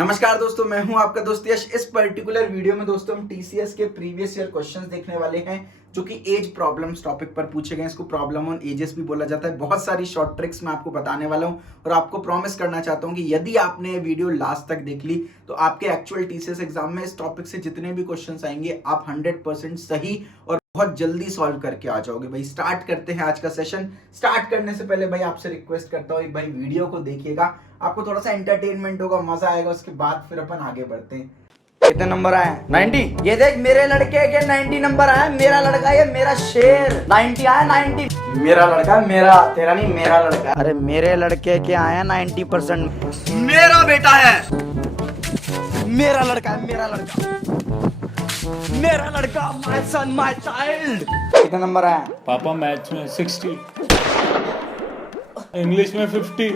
नमस्कार दोस्तों, मैं हूं आपका दोस्त यश। इस पर्टिकुलर वीडियो में दोस्तों हम टीसीएस के प्रीवियस ईयर क्वेश्चंस देखने वाले हैं जो कि एज प्रॉब्लम्स टॉपिक पर पूछे गए। इसको प्रॉब्लम ऑन एजेस भी बोला जाता है। बहुत सारी शॉर्ट ट्रिक्स मैं आपको बताने वाला हूं और आपको प्रॉमिस करना चाहता हूं कि यदि आपने ये वीडियो लास्ट तक देख ली तो आपके एक्चुअल टीसीएस एग्जाम में इस टॉपिक से जितने भी क्वेश्चन आएंगे आप 100% सही और बहुत जल्दी सॉल्व करके आ जाओगे। भाई स्टार्ट करते हैं आज का सेशन। स्टार्ट करने से पहले भाई आपसे रिक्वेस्ट करता हूँ भाई वीडियो को देखिएगा, आपको थोड़ा सा एंटरटेनमेंट होगा, मजा आएगा। उसके बाद फिर अपन आगे बढ़ते हैं। कितने नंबर आए? 90। ये देख मेरे लड़के के 90 नंबर आए। मेरा लड़का ये मेरा शेर 90 आया। 90 मेरा लड़का, मेरा तेरा नहीं, मेरा लड़का। अरे मेरे लड़के के आए 90%। मेरा बेटा है, मेरा लड़का है, मेरा लड़का, मेरा लड़का, माय सन माय चाइल्ड। कितने नंबर आए? पापा मैथ्स में 60, इंग्लिश में 50।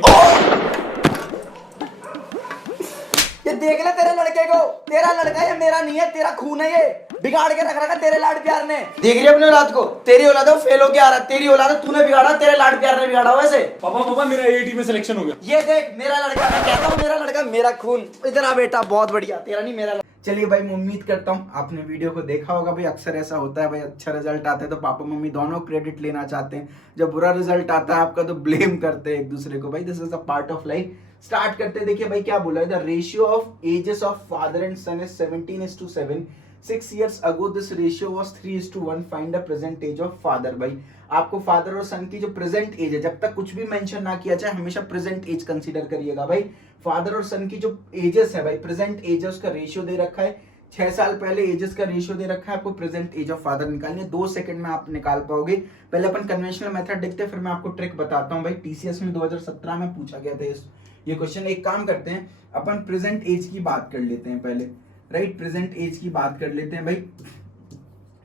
ये देख ले तेरे लड़के को, तेरा लड़का ये मेरा नहीं है, तेरा खून है। ये बिगाड़ के रख रखा तेरे लाड प्यार ने। देख रही अपने औलाद को, तेरी औलाद है फेल होके आ रहा, तेरी औलाद है तूने बिगाड़ा, तेरे लाड प्यार ने बिगाड़ा। वैसे पापा मेरा एटी में सिलेक्शन हो गया। ये देख मेरा लड़का, मैं कहता हूँ मेरा लड़का, मेरा खून। इधर आ बेटा, बहुत बढ़िया। तेरा नहीं, मेरा। चलिए भाई, मैं उम्मीद करता हूँ आपने वीडियो को देखा होगा। भाई अक्सर ऐसा होता है, भाई अच्छा रिजल्ट आता है तो पापा मम्मी दोनों क्रेडिट लेना चाहते हैं, जब बुरा रिजल्ट आता है आपका तो ब्लेम करते हैं एक दूसरे को। भाई this is a part of life. Start करते हैं। देखिए भाई क्या बोला है, the ratio of ages of father and son is 17:7। 6 years ago this ratio was 3:1. Find the present age of father। भाई आपको फादर और सन की जो प्रेजेंट एज है, जब तक कुछ भी मेंशन ना किया जाए हमेशा प्रेजेंट एज कंसीडर करिएगा। भाई फादर और सन की जो एजेस है, भाई प्रेजेंट एज है, उसका रेशियो दे रखा है। 6 साल पहले एजेस का रेशियो दे रखा है, आपको प्रेजेंट एज ऑफ फादर निकालनी है। 2 सेकंड में आप निकाल पाओगे। पहले अपन कन्वेंशनल मेथड देखते हैं, फिर मैं आपको ट्रिक बताता हूँ। भाई टीसीएस में 2017 में पूछा गया था ये क्वेश्चन। एक काम करते हैं, अपन प्रेजेंट एज की बात कर लेते हैं पहले। राइट, प्रेजेंट एज की बात कर लेते हैं। भाई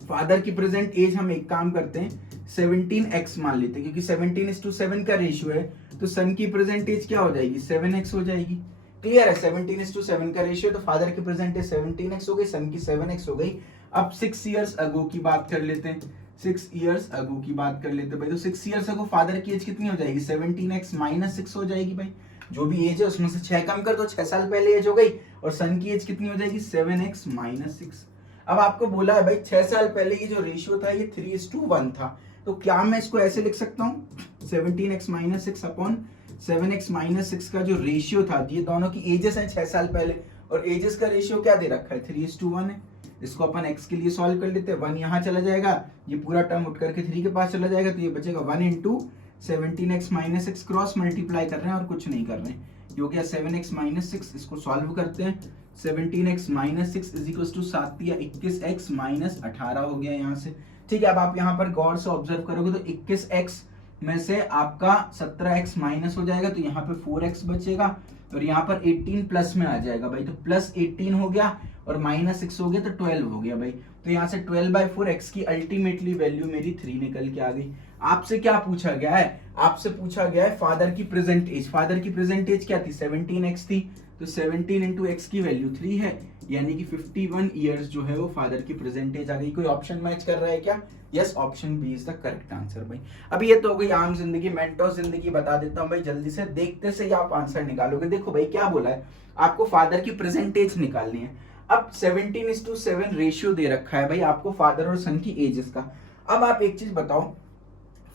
फादर की प्रेजेंट एज हम एक काम करते हैं 17x मान लेते हैं, क्योंकि 17:7 का रेशियो है तो सन की प्रेजेंट एज क्या हो जाएगी, 7x हो जाएगी। क्लियर है, 17:7 का रेशियो, तो फादर की प्रेजेंट एज 17x हो गई, सन की 7x हो गई। अब 6 years अगो की बात कर लेते हैं। 6 years अगो की बात कर लेते हैं भाई, तो 6 years अगो फादर की एज कितनी हो जाएगी, 17x - 6 हो जाएगी। भाई जो भी एज है उसमें से 6 कम कर दो, 6 साल पहले एज हो गई। और सन की एज कितनी हो जाएगी, 7x - 6। अब आपको बोला है भाई 6 साल पहले ये जो रेशियो था ये 3:1 था, तो क्या मैं इसको ऐसे लिख सकता हूँ 17x - 6 अपॉन 7x - 6 का जो रेशियो था, ये दोनों की एजेस हैं 6 साल पहले, और एजेस का रेशियो क्या दे रखा है, 3:1 है। इसको अपन x के लिए सॉल्व कर लेते हैं। 1 यहाँ चला जाएगा, ये पूरा टर्म उठ करके 3 के पास चला जाएगा, तो ये बचेगा 1 × 17x - 6। क्रॉस मल्टीप्लाई कर रहे हैं और कुछ नहीं कर रहे हैं। ये हो गया 7x - 6। इसको सॉल्व करते हैं। 17x - 6 = 7 या 21x - 18 हो गया यहाँ से। ठीक है, अब आप यहाँ पर गौर से ऑब्जर्व करोगे तो 21x में से आपका 17x माइनस हो जाएगा, तो यहाँ पे 4x बचेगा, और यहाँ पर 18 प्लस में आ जाएगा। भाई तो प्लस 18 हो गया और -6 हो गया, तो 12 हो गया। भाई तो यहाँ से 12/4 x की अल्टीमेटली वैल्यू मेरी 3 निकल के आ गई। आपसे क्या पूछा गया है, आपसे पूछा गया है फादर की प्रेजेंट एज। फादर की प्रेजेंट एज क्या थी, 17x थी, तो 17 × x की वैल्यू 3 है, यानी कि 51 ईयर्स जो है वो फादर की प्रेजेंट एज आ गई। कोई ऑप्शन मैच कर रहा है क्या? Yes, option B is the correct answer. भाई अब ये तो हो गई आम जिंदगी, मेंटो जिंदगी बता देता हूँ भाई जल्दी से, देखते से ही आप आंसर निकालोगे। देखो भाई क्या बोला है, आपको फादर की प्रेजेंट एज निकालनी है। अब 17:7 रेशियो दे रखा है भाई आपको फादर और सन की एजेस का। अब आप एक चीज बताओ,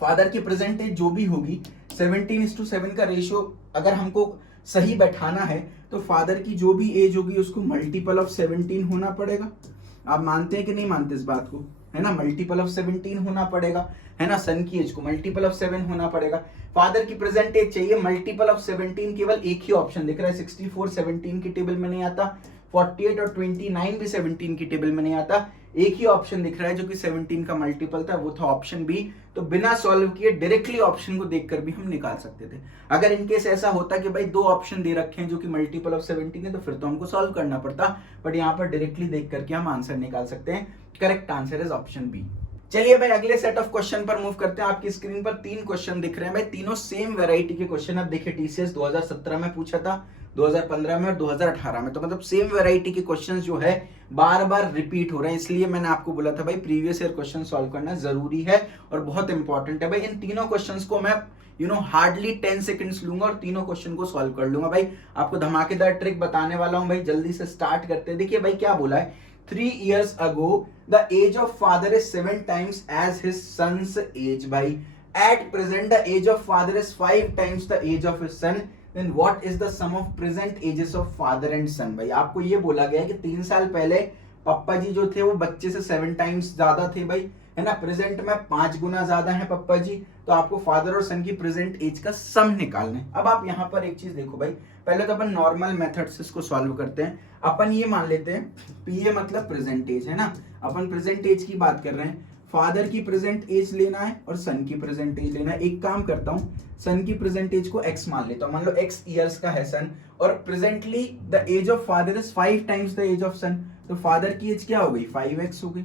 फादर की प्रेजेंट एज जो भी होगी 17:7 का रेशियो अगर हमको सही बैठाना है तो फादर की जो भी एज होगी उसको मल्टीपल ऑफ 17 होना पड़ेगा। आप मानते हैं कि नहीं मानते इस बात को, है ना? मल्टीपल ऑफ 17 होना पड़ेगा, है ना? सन की एज को मल्टीपल ऑफ 7 होना पड़ेगा। फादर की प्रेजेंट एज चाहिए मल्टीपल ऑफ 17, केवल एक ही ऑप्शन दिख रहा है, 64 17 की टेबल में नहीं आता, 48 और 29 भी 17 की टेबल में नहीं आता। एक ही ऑप्शन दिख रहा है जो कि 17 का मल्टीपल था, वो था ऑप्शन बी। तो बिना सॉल्व किए डायरेक्टली ऑप्शन को देखकर भी हम निकाल सकते थे। अगर इनकेस ऐसा होता कि भाई 2 ऑप्शन दे रखे हैं जो कि मल्टीपल ऑफ 17 है, तो फिर तो हमको सॉल्व करना पड़ता, बट यहाँ पर डायरेक्टली देख करके हम आंसर निकाल सकते हैं। Correct answer is option B. चलिए भाई अगले सेट ऑफ क्वेश्चन पर मूव करते हैं। आपकी स्क्रीन पर 3 क्वेश्चन दिख रहे हैं भाई, तीनों सेम वैरायटी के क्वेश्चन। अब देखिए टीसीएस 2017 में पूछा था, 2015 में और 2018 में। तो मतलब सेम वैरायटी के क्वेश्चंस जो है बार बार रिपीट हो रहे हैं, इसलिए मैंने आपको बोला था भाई प्रीवियस ईयर क्वेश्चन सॉल्व करना जरूरी है और बहुत इंपॉर्टेंट है भाई। इन तीनों क्वेश्चंस को मैं हार्डली 10 सेकंड्स लूंगा और तीनों क्वेश्चन को सॉल्व कर लूंगा भाई। आपको धमाकेदार ट्रिक बताने वाला हूं भाई, जल्दी से स्टार्ट करते हैं। देखिए भाई क्या बोला है, 3 years ago the age of father is 7 times as his son's age भाई। At present the age of father is 5 times the age of his son, then what is the sum of present ages of father and son। भाई आपको ये बोला गया है कि 3 साल पहले पप्पा जी जो थे वो बच्चे से 7 टाइम्स ज्यादा थे भाई, है ना। प्रेजेंट में 5 गुना ज्यादा है पप्पा जी, तो आपको फादर और सन की प्रेजेंट एज का सम निकालना है। अब आप यहाँ पर एक चीज देखो भाई, पहले तो अपन नॉर्मल मेथड से इसको सॉल्व करते हैं। अपन ये मान लेते हैं पीए मतलब प्रेजेंट एज, है ना। अपन प्रेजेंट एज की बात कर रहे हैं, फादर की प्रेजेंट एज लेना है और सन की प्रेजेंट एज लेना है। एक काम करता हूँ, सन की प्रेजेंट एज को x मान लेता हूँ, मान लो x ईयर्स का है सन, और presently the age of father is 5 times the age of son, तो फादर की एज क्या हो गई 5x हो गई।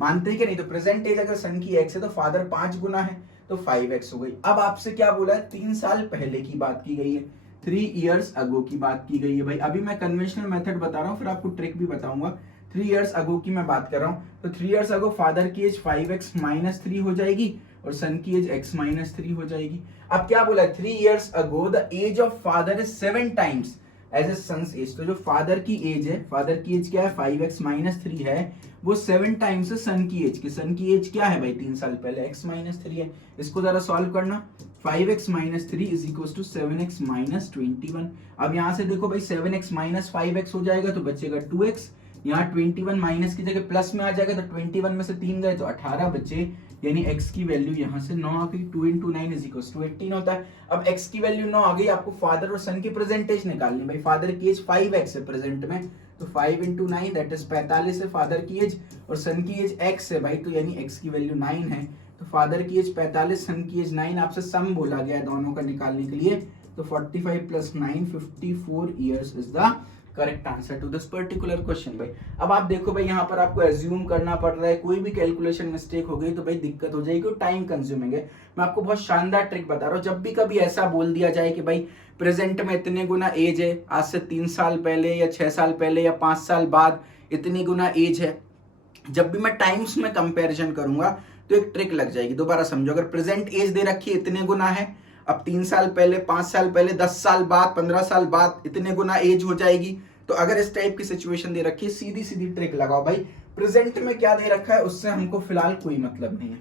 मानते हैं कि नहीं, तो प्रेजेंट एज अगर सन की x है तो फादर 5 गुना है तो 5x हो गई। अब आपसे क्या बोला है, 3 साल पहले की बात की गई है, 3 years ago की बात की गई है भाई। अभी मैं कन्वेंशनल मेथड बता रहा हूँ, फिर आपको ट्रिक भी बताऊंगा। 3 years ago की मैं बात कर रहा हूँ, तो 3 years ago फादर की एज 5x - 3 हो जाएगी और सन की एज x - 3 हो जाएगी। अब क्या बोला है, 3 years ago the age of father is 7 times age a son's age. तो जो फादर की एज है, फादर की एज क्या है 5x - 3 है, वो 7 टाइम्स है सन की एज की। सन की एज क्या है भाई 3 साल पहले, x - 3 है। इसको जरा सॉल्व करना, 5x - 3 is equal to 7x - 21। अब यहाँ से देखो भाई 7x - 5x हो जाएगा तो बचेगा 2x, यहाँ 21 माइनस की जगह प्लस में आ जाएगा तो 21 में से 3 गए तो 18 बचे, यानी x की वैल्यू यहाँ से 9 आ गई। 2 × 9 इज इक्वल टू 18 होता है। अब x की वैल्यू 9 आ गई, आपको फादर और सन की प्रेजेंटेज निकालनी भाई। फादर की एज 5x है प्रेजेंट में, तो 5 × 9 दैट इज 45 है फादर की एज, और सन की एज x है भाई, तो यानी x की वैल्यू 9 है। तो फादर की एज 45, सन की एज 9, आपसे सम बोला गया है दोनों का निकालने के लिए, तो 45 + 9 54 years is the correct answer to this particular question भाई। अब आप देखो भाई यहाँ पर आपको एज्यूम करना पड़ रहा है, कोई भी कैलकुलेशन मिस्टेक हो गई तो भाई दिक्कत हो जाएगी, टाइम कंज्यूमिंग है। मैं आपको बहुत शानदार ट्रिक बता रहा हूँ, जब भी कभी ऐसा बोल दिया जाए कि भाई प्रेजेंट में इतने गुना एज है, आज से 3 साल पहले या 6 साल पहले या 5 साल बाद इतनी गुना एज है, जब भी मैं टाइम्स में कंपैरिजन करूंगा तो एक ट्रिक लग जाएगी। दोबारा समझो, अगर प्रेजेंट एज दे रखी है इतने गुना है, अब 3 साल पहले, 5 साल पहले, 10 साल बाद, 15 साल बाद इतने गुना एज हो जाएगी। तो अगर इस टाइप की सिचुएशन दे रखी है, सीधी सीधी ट्रिक लगाओ भाई। प्रेजेंट में क्या दे रखा है उससे हमको फिलहाल कोई मतलब नहीं है,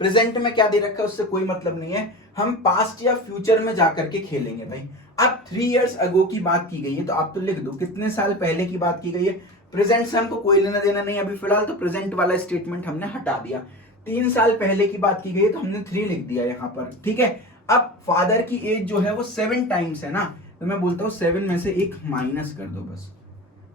प्रेजेंट में क्या दे रखा है उससे कोई मतलब नहीं है, हम पास्ट या फ्यूचर में जाकर के खेलेंगे भाई। अब 3 years ago की बात की गई है तो आप तो लिख दो कितने साल पहले की बात की गई है। प्रेजेंट से हमको कोई लेना देना नहीं अभी फिलहाल, तो प्रेजेंट वाला स्टेटमेंट हमने हटा दिया। 3 साल पहले की बात की गई है तो हमने 3 लिख दिया यहाँ पर, ठीक है। अब फादर की एज जो है वो 7 टाइम्स है ना, तो मैं बोलता हूँ 7 में से 1 माइनस कर दो बस।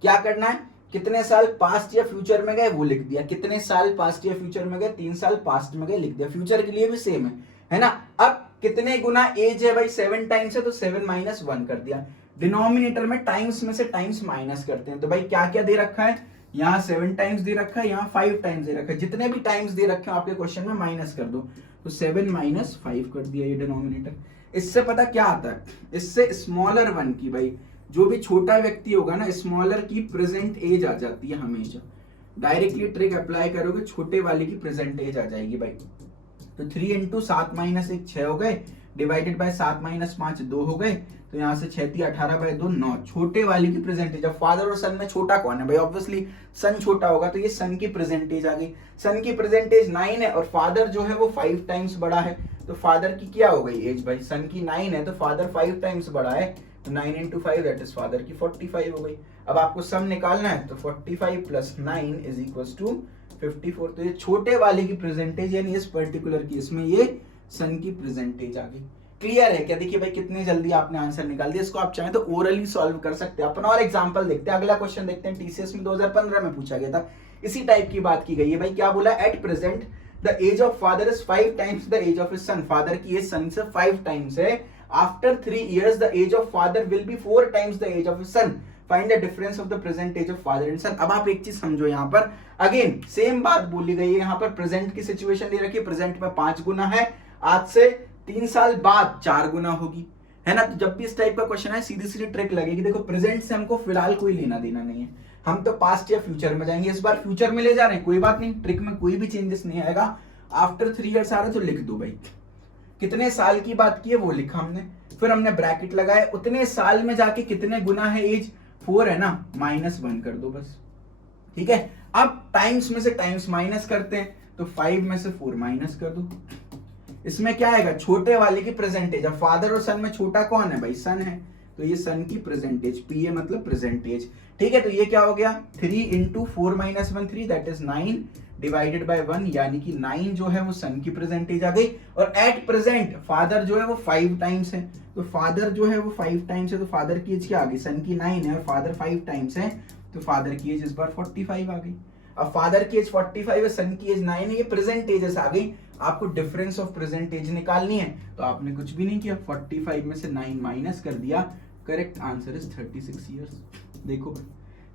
क्या करना है, कितने साल पास्ट या फ्यूचर में गए वो लिख दिया, कितने साल पास्ट या फ्यूचर में गए, 3 साल पास्ट में गए लिख दिया, फ्यूचर के लिए भी सेम है ना। अब कितने गुना एज है भाई 7 टाइम्स है, तो 7 - 1 कर दिया। डिनोमिनेटर में टाइम्स में से टाइम्स माइनस करते हैं, तो भाई क्या क्या दे रखा है, यहाँ 7 टाइम्स दे रखा है, यहाँ 5 टाइम्स दे रखा है, जितने भी टाइम्स दे रखे हो आपके क्वेश्चन में माइनस कर दो, तो 7 - 5 कर दिया ये डिनोमिनेटर। इससे पता क्या आता है, इससे स्मॉलर वन की भाई, जो भी छोटा व्यक्ति होगा ना, स्मॉलर की प्रेजेंट एज आ जाती है हमेशा। डायरेक्टली ट्रिक अप्लाई करोगे, छोटे वाले की प्रेजेंट एज आ जाएगी भाई। तो 3 × 7 - 1 6 हो गए, डिवाइडेड बाय 7 - 5 2 हो गए, तो यहाँ से 6 × 18 / 2 9। छोटे वाले की प्रेजेंटेज, अब फादर और सन में छोटा कौन है भाई, ऑब्वियसली सन छोटा होगा, तो ये सन की प्रेजेंटेज आ गई। सन की प्रेजेंटेज 9 है और फादर जो है वो 5 टाइम्स बड़ा है, तो फादर की क्या हो गई एज भाई, सन की 9 है तो फादर 5 टाइम्स बड़ा है, तो 9 × 5 दैट इज फादर की 45 हो गई। अब आपको सम निकालना है, तो 45 + 9 इज इक्वल टू 54। तो ये छोटे वाले की प्रेजेंटेज, यानी इस पर्टिकुलर केस में ये सन की प्रेजेंटेज आ गई। क्लियर है क्या? देखिए भाई कितने जल्दी आपने आंसर निकाल दिया। इसको आप चाहें तो ओरली सॉल्व कर सकते हैं। अपन और एग्जांपल देखते हैं। अगला क्वेश्चन देखते हैं, टीसीएस में 2015 में पूछा गया था, इसी टाइप की बात की गई है भाई। क्या बोला, at present the age of father is 5 times the age of his son. Father की एज सन से 5 टाइम्स है। After 3 years the age of father will be 4 times the age of his son. Find the difference of the present age of father and son. अब आप एक चीज समझो, यहाँ पर अगेन सेम बात बोली गई है। यहाँ पर प्रेजेंट की सिचुएशन दे रखी है, प्रेजेंट में 5 गुना है, आज से 3 साल बाद 4 गुना होगी, है ना। तो जब भी इस टाइप का क्वेश्चन है सीधी सीधी ट्रिक लगेगी। देखो प्रेजेंट से हमको फिलहाल कोई लेना देना नहीं है, हम तो पास्ट या फ्यूचर में जाएंगे। इस बार फ्यूचर में ले जा रहे हैं, कोई बात नहीं, ट्रिक में कोई भी चेंजेस नहीं आएगा। आफ्टर 3 इयर्स आ रहा है तो लिख दो भाई, कितने साल की बात की है वो लिखा हमने, फिर हमने ब्रैकेट लगाया, उतने साल में जाके कितने गुना है एज, 4 है ना, -1 कर दो बस, ठीक है। अब टाइम्स में से टाइम्स माइनस करते हैं, तो 5 में से 4 माइनस कर दो। इसमें क्या आएगा, छोटे वाले की प्रेजेंटेज। अब फादर और सन में छोटा कौन है भाई, सन है, तो ये सन की प्रेजेंटेज, पी ए मतलब प्रेजेंटेज, ठीक है। तो ये क्या हो गया, 3 × 4 - 1 3 दैट इज 9 डिवाइडेड बाय 1, यानी कि 9 जो है वो सन की प्रेजेंटेज आ गई। और एट प्रेजेंट फादर जो है वो 5 टाइम्स है, तो फादर जो है वो 5 टाइम्स है, तो फादर की एज क्या आ गई, सन की 9 है और फादर 5 टाइम्स है, तो फादर की एज इस बार 45 आ गई। अब फादर की एज 45 है, सन की एज 9 है, ये प्रेजेंट एजेस आ गई। आपको डिफरेंस ऑफ प्रेजेंट एज निकालनी है, तो आपने कुछ भी नहीं किया, 45 में से 9 माइनस कर दिया, करेक्ट आंसर इज 36 इयर्स। देखो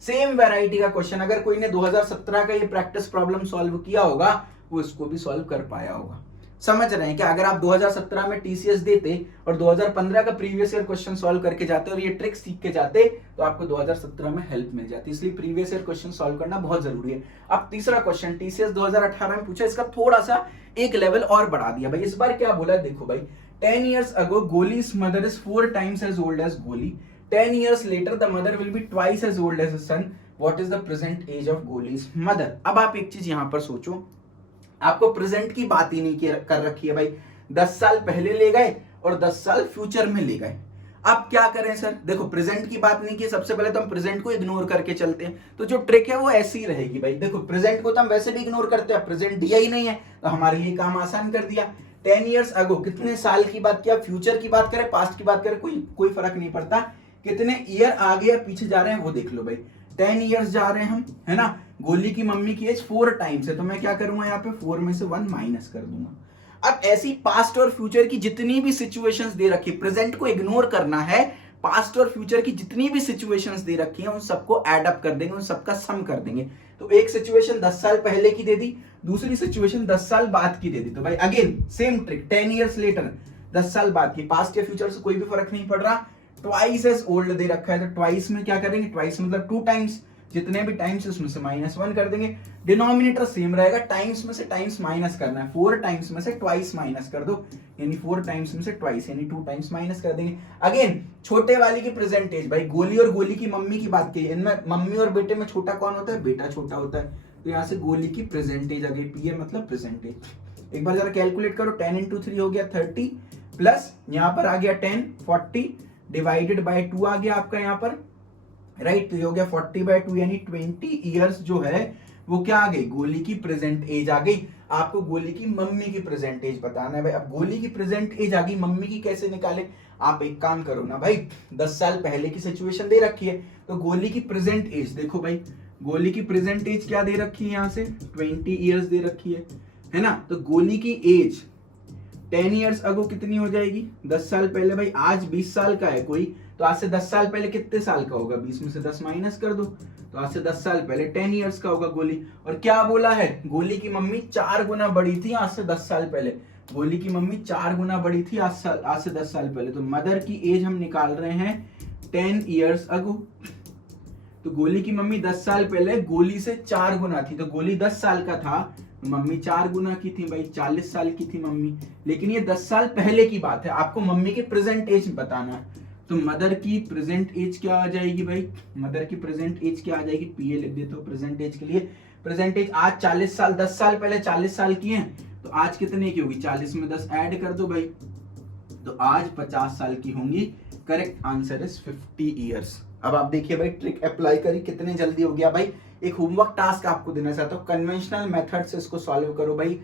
सेम वैरायटी का क्वेश्चन, अगर कोई ने 2017 का ये प्रैक्टिस प्रॉब्लम सॉल्व किया होगा वो इसको भी सॉल्व कर पाया होगा। समझ रहे हैं क्या, अगर आप 2017 में टीसीएस देते और 2015 का प्रीवियस ईयर क्वेश्चन सॉल्व करके जाते और ये ट्रिक सीख के जाते तो आपको 2017 में हेल्प मिल जाती, इसलिए प्रीवियस ईयर क्वेश्चन सॉल्व करना बहुत जरूरी है। अब तीसरा क्वेश्चन टीसीएस 2018 में पूछा, इसका थोड़ा सा एक लेवल और बढ़ा दिया भाई। इस बार क्या बोला देखो भाई, 10 years ago Goli's mother is 4 times as old as Goli. 10 years later the mother will be twice as old as the son. What is the present age of Goli's mother? अब आप एक चीज यहां पर सोचो, आपको प्रेजेंट की बात ही नहीं कर रखी है भाई, 10 साल पहले ले गए और 10 साल फ्यूचर में ले गए। अब क्या करें सर, देखो प्रेजेंट की बात नहीं की, सबसे पहले तो हम प्रेजेंट को इग्नोर करके चलते हैं, तो जो ट्रिक है वो ऐसी ही रहेगी भाई। देखो प्रेजेंट को तो हम वैसे भी इग्नोर करते हैं, प्रेजेंट दिया ही नहीं है, तो हमारे लिए काम आसान कर दिया। 10 years ago कितने साल की बात किया, फ्यूचर की बात करें पास्ट की बात करें कोई फर्क नहीं पड़ता, कितने ईयर आगे या पीछे जा रहे हैं वो देख लो भाई। 10 years जा रहे हैं हम, है ना। गोली की मम्मी की एज 4 टाइम्स है, तो मैं क्या करूंगा यहाँ पे 4 में से 1 माइनस कर दूंगा। अब ऐसी पास्ट और फ्यूचर की जितनी भी सिचुएशंस दे रखी, प्रेजेंट को इग्नोर करना है, पास्ट और फ्यूचर की जितनी भी सिचुएशंस दे रखी हैं उन सबको ऐड अप कर देंगे, उन सबका सम कर देंगे। तो एक सिचुएशन 10 साल पहले की दे दी, दूसरी सिचुएशन 10 साल बाद की दे दी, तो भाई again same trick, 10 years later 10 साल बाद की, पास्ट या फ्यूचर से कोई भी फर्क नहीं पड़ रहा, ट्वाइस एज ओल्ड दे रखा है, तो ट्वाइस में क्या करेंगे, ट्वाइस मतलब 2 टाइम्स, जितने भी टाइम्स उसमें से -1 कर देंगे, डिनोमिनेटर सेम रहेगा, टाइम्स में से टाइम्स माइनस करना है, 4 टाइम्स में से ट्वाइस माइनस कर दो, यानी 4 टाइम्स में से ट्वाइस यानी 2 टाइम्स माइनस कर देंगे। अगेन छोटे वाली की प्रेजेंटेज, भाई गोली और गोली की मम्मी की बात की, इनमें मम्मी और बेटे में छोटा कौन होता है, बेटा छोटा होता है, तो यहाँ से गोली की प्रेजेंटेज आ गई, पी ए मतलब प्रेजेंटेज। एक बार जरा कैलकुलेट करो, 10 × 3 हो गया 30, प्लस यहाँ पर आ गया 10, 40 डिवाइडेड बाय 2 आ गया आपका यहाँ पर, राइट। तो ये हो गया 40/2 यानी 20 इयर्स जो है वो क्या आ गई, गोली की प्रेजेंट एज आ गई। आपको गोली की मम्मी की प्रेजेंट एज बताना है भाई। अब गोली की प्रेजेंट एज आ गई, मम्मी की कैसे निकाले, आप एक काम करो ना भाई, 10 साल पहले की सिचुएशन दे रखी है, तो गोली की प्रेजेंट एज देखो भाई, गोली की प्रेजेंट एज क्या दे रखी है, यहाँ से 20 इयर्स दे रखी है ना। तो गोली की एज 10 years ago कितनी हो जाएगी, 10 साल पहले भाई, आज 20 साल का है कोई, तो आज से 10 साल पहले कितने साल का होगा, 20 में से 10 माइनस कर दो, तो आज से 10 साल पहले 10 years का होगा गोली। और क्या बोला है, गोली की मम्मी 4 गुना बड़ी थी आज से 10 साल पहले, गोली की मम्मी 4 गुना बड़ी थी आज से 10 साल पहले, तो मदर की एज हम निकाल रहे हैं 10 years ago। तो गोली की मम्मी 10 साल पहले गोली से 4 गुना थी, तो गोली 10 साल का था, मम्मी 4 गुना की थी भाई, 40 साल की थी मम्मी। लेकिन ये 10 साल पहले की बात है, आपको मम्मी की प्रेजेंट एज बताना है, तो मदर की प्रेजेंट एज क्या आ जाएगी भाई, मदर की प्रेजेंट एज क्या आ जाएगी, पीए लिख देते हो प्रेजेंट एज के लिए। प्रेजेंट एज आज 40 साल, 10 साल पहले 40 साल की है, तो आज कितने की होगी, 40 में 10 ऐड कर दो भाई, तो आज 50 साल की होंगी। Correct answer is 50 years. अब आप देखिए भाई ट्रिक अप्लाई करी, कितने जल्दी हो गया भाई। एक होमवर्क टास्क आपको देना चाहता हूँ, कन्वेंशनल मेथड से इसको सॉल्व करो भाई।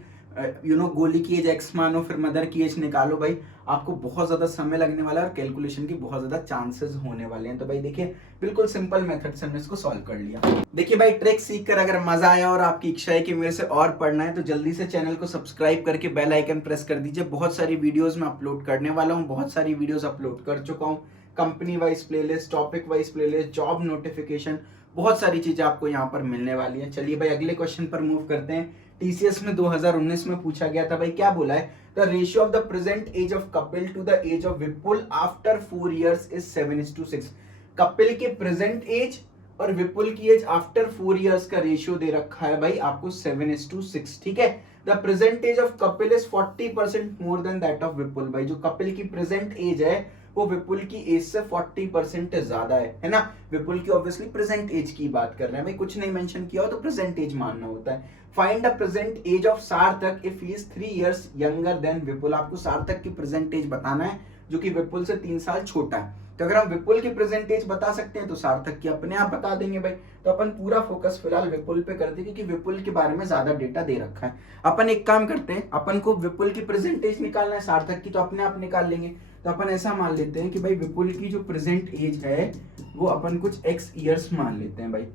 गोली की एज एक्स मानो, फिर मदर की एज निकालो भाई, आपको बहुत ज्यादा समय लगने वाला है और कैलकुलेशन की बहुत ज्यादा चांसेस होने वाले हैं। तो भाई देखिए बिल्कुल सिंपल मेथड से हमने इसको सॉल्व कर लिया। देखिए भाई ट्रिक सीख कर अगर मजा आया और आपकी इच्छा है कि मेरे से और पढ़ना है, तो जल्दी से चैनल को सब्सक्राइब करके बेल आइकन प्रेस कर दीजिए। बहुत सारी वीडियोस मैं अपलोड करने वाला हूँ, बहुत सारी वीडियोस अपलोड कर चुका हूँ, company wise playlist, topic wise playlist, job notification, बहुत सारी चीजें आपको यहाँ पर मिलने वाली है। चलिए भाई अगले क्वेश्चन पर मूव करते हैं। टीसीएस में 2019 में पूछा गया था भाई, क्या बोला है, the ratio of the present age of Kapil to the age of Vipul after 4 years is 7:6। Kapil के प्रेजेंट एज और विपुल की एज आफ्टर 4 years का रेशियो दे रखा है भाई आपको 7:6, ठीक है। The present age of Kapil is 40% more than that of Vipul. भाई जो कपिल की प्रेजेंट एज है वो विपुल की एज से 40% ज्यादा है ना। विपुल की ऑब्वियसली प्रेजेंट एज की बात कर रहे हैं भाई, कुछ नहीं मेंशन किया हो तो प्रेजेंट एज मानना होता है। Find the present age of Sarthak if he is 3 years younger than Vipul. आपको सार्थक की प्रेजेंट एज बताना है जो कि विपुल से 3 साल छोटा है। तो अगर हम विपुल की प्रेजेंट एज बता सकते हैं तो सार्थक की अपने आप बता देंगे भाई। तो अपन पूरा फोकस फिलहाल विपुल पे कर देंगे क्योंकि विपुल के बारे में ज्यादा डेटा दे रखा है। अपन एक काम करते हैं, अपन को विपुल की प्रेजेंट एज निकालना है, सार्थक की तो अपने आप निकाल लेंगे। तो अपन ऐसा मान लेते हैं कि भाई विपुल की जो प्रेजेंट एज है वो अपन कुछ x years मान लेते हैं भाई।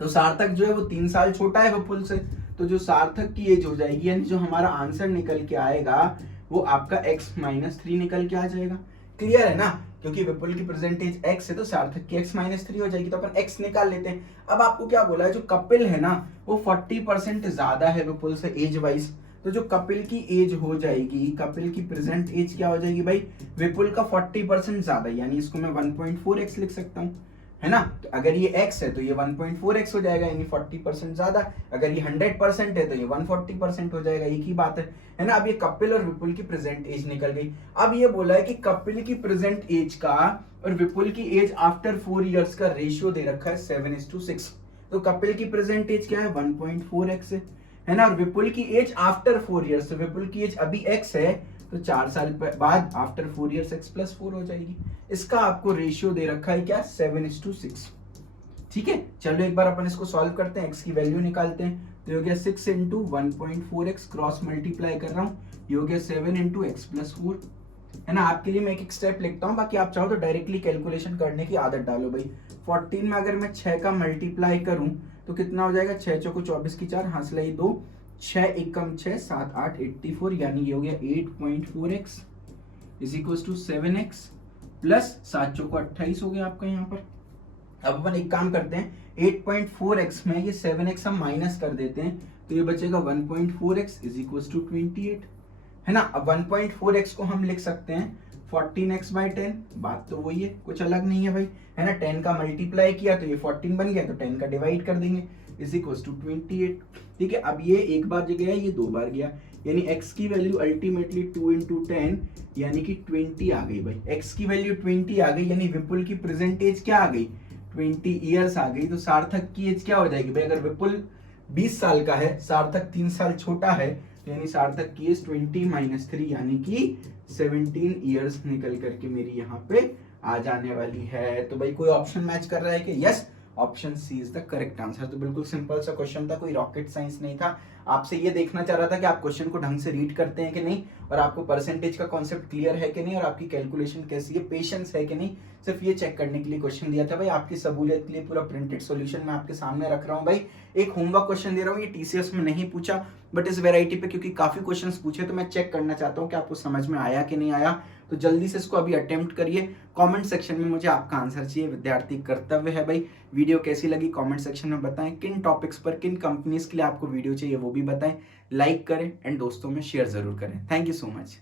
तो सार्थक जो है वो 3 साल छोटा है विपुल से, तो जो सार्थक की एज हो जाएगी यानी जो हमारा आंसर निकल के आएगा वो आपका x-3 निकल के आ जाएगा। क्लियर है ना, क्योंकि विपुल की प्रेजेंट एज x है तो सार्थक की x-3 हो जाएगी। तो अपन x निकाल लेते हैं। अब आपको क्या बोला है, जो कपिल है ना वो 40% ज्यादा है विपुल से एज वाइज, तो जो कपिल की एज हो जाएगी, कपिल की प्रेजेंट एज क्या हो जाएगी भाई, विपुल का 40% ज्यादा, यानी इसको मैं 1.4x लिख सकता हूँ, है ना। तो अगर ये x है तो ये 1.4x हो जाएगा, यानी 40% ज्यादा। अगर ये 100% है तो ये 140% हो जाएगा, एक ही बात है ना। अब ये कपिल और विपुल की प्रेजेंट एज निकल गई। अब ये बोला है कि कपिल की प्रेजेंट एज का और विपुल की एज आफ्टर 4 years का रेशियो दे रखा है 7:6। तो कपिल की प्रेजेंट एज क्या है 1.4x है ना, और विपुल की एज आफ्टर 4 years, तो विपुल की एज अभी x है तो 4 साल बाद आफ्टर 4 years x+4 हो जाएगी। इसका आपको रेशियो दे रखा है क्या 7:6, ठीक है। चलो एक बार अपन इसको सॉल्व करते हैं, x की वैल्यू निकालते हैं। तो ये हो गया 6 × 1.4x, क्रॉस मल्टीप्लाई कर रहा हूँ, ये हो गया 7 × x+4, है ना। आपके लिए मैं एक स्टेप लिखता हूँ, बाकी आप चाहो तो डायरेक्टली कैलकुलेशन करने की आदत डालो भाई। 14 में अगर मैं 6 का मल्टीप्लाई करूं तो कितना हो जाएगा, 6 चौको 24 की 4, हासिलाई 2, 6 एकम 6, 7 8 84, यानी ये हो गया 8.4x is equal to 7x plus 7 चौको 28 हो गया आपका यहाँ पर। अब अपन एक काम करते हैं, 8.4x में ये 7x हम माइनस कर देते हैं तो ये बचेगा 1.4x इज इक्वल टू 28, है ना। अब 1.4x को हम लिख सकते हैं 14x/10, बात तो वही है, कुछ अलग नहीं है भाई, है ना। 10 का मल्टीप्लाई किया तो ये 14 बन गया, तो 10 का डिवाइड कर देंगे इज इक्वल टू 28, ठीक है। अब ये एक बार गया, ये 2 बार गया, यानी x की वैल्यू अल्टीमेटली 2 × 10 यानी कि 20 आ गई भाई। x की वैल्यू 20 आ गई, यानी विपुल की प्रेजेंट एज क्या आ गई 20 years आ गई। तो सार्थक की एज क्या हो जाएगी भाई, अगर विपुल 20 साल का है, सार्थक 3 साल छोटा है, यानी सार्थक की एज 20 - 3 यानी कि 17 years निकल करके मेरी यहाँ पे आ जाने वाली है। तो भाई कोई ऑप्शन मैच कर रहा है कि yes, option C is the correct answer. तो बिल्कुल सिंपल सा क्वेश्चन था, कोई रॉकेट साइंस नहीं था। आपसे ये देखना चाह रहा था कि आप क्वेश्चन को ढंग से रीड करते हैं कि नहीं, और आपको परसेंटेज का कॉन्सेप्ट क्लियर है कि नहीं, और आपकी कैलकुलेशन कैसी है, पेशेंस है कि नहीं, सिर्फ ये चेक करने के लिए क्वेश्चन दिया था भाई। आपकी सहूलियत के लिए पूरा प्रिंटेड सॉल्यूशन मैं आपके सामने रख रहा हूँ भाई। एक होमवर्क क्वेश्चन दे रहा हूँ, ये टीसीएस में नहीं पूछा बट इस वैरायटी पे क्योंकि काफी क्वेश्चंस पूछे तो मैं चेक करना चाहता हूँ कि आपको समझ में आया कि नहीं आया। तो जल्दी से इसको अभी अटेम्प्ट करिए। कमेंट सेक्शन में मुझे आपका आंसर चाहिए, विद्यार्थी कर्तव्य है भाई। वीडियो कैसी लगी कमेंट सेक्शन में बताएं, किन टॉपिक्स पर किन कंपनीज के लिए आपको वीडियो चाहिए वो भी बताएं, लाइक करें एंड दोस्तों में शेयर जरूर करें। Thank you so much.